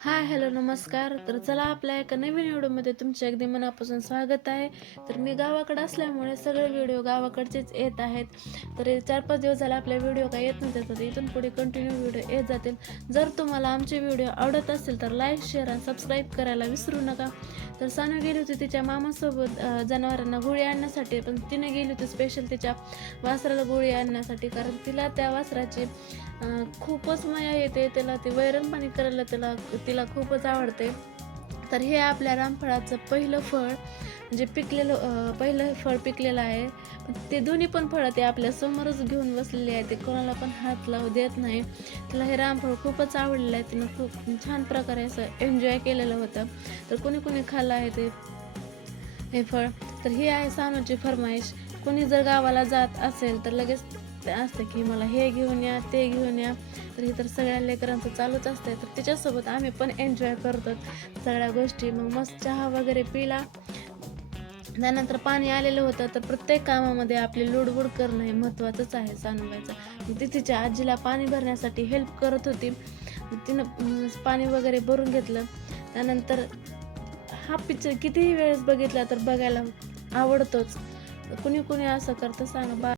Hi hello नमस्कार. तर चला आपल्या एका नवीन व्हिडिओमध्ये तुमचे अगदी मनापासून स्वागत आहे. तर मी गावाकडे असल्यामुळे सगळे व्हिडिओ गावाकडचेच येत आहेत. तर 4-5 दिवस झाले आपले व्हिडिओ काय येत नव्हते, तर इथून पुढे कंटिन्यू व्हिडिओ येत जातील. जर तुम्हाला आमचे व्हिडिओ आवडत असेल तर लाईक शेअर आणि सबस्क्राईब करायला विसरू नका. तर सानू गेली होती तिच्या मामासोबत जनावरांना गोळी आणण्यासाठी, पण तिने गेली होती स्पेशल तिच्या वासराला गोळी आणण्यासाठी, कारण तिला त्या वासराची खूपच माया येते. त्याला ते वैरण पाणी करायला तिला खूपच आवडते. तर हे आपल्या रामफळाचं पहिलं फळ म्हणजे पहिलं फळ पिकलेलं आहे. ते दोन्ही पण फळं ते आपल्या समोरच घेऊन बसलेले आहे. ते कोणाला पण हात लावू देत नाही. तिला हे रामफळ खूपच आवडलेलं आहे. तिनं खूप छान प्रकारे असं एन्जॉय केलेलं होतं. तर कोणी कोणी खाल्लं आहे हे फळ. तर ही आहे सानूची फरमाईश. कोणी जर गावाला जात असेल तर लगेच ते असतं की मला हे घेऊन या, ते घेऊन या. तर हे तर सगळ्या लेकरांचं चालूच असतंय. तर तिच्यासोबत आम्ही पण एन्जॉय करतो सगळ्या गोष्टी. मग मस्त चहा वगैरे पिला. त्यानंतर पाणी आलेलं होतं. तर प्रत्येक कामामध्ये आपली लुडबुड करणं हे महत्त्वाचंच आहे सानूबाईचं. ती तिच्या आजीला पाणी भरण्यासाठी हेल्प करत होती. तिनं पाणी वगैरे भरून घेतलं. त्यानंतर हा पिक्चर कितीही वेळेस बघितला तर बघायला आवडतोच. कुणी कुणी असं करतं सांगा.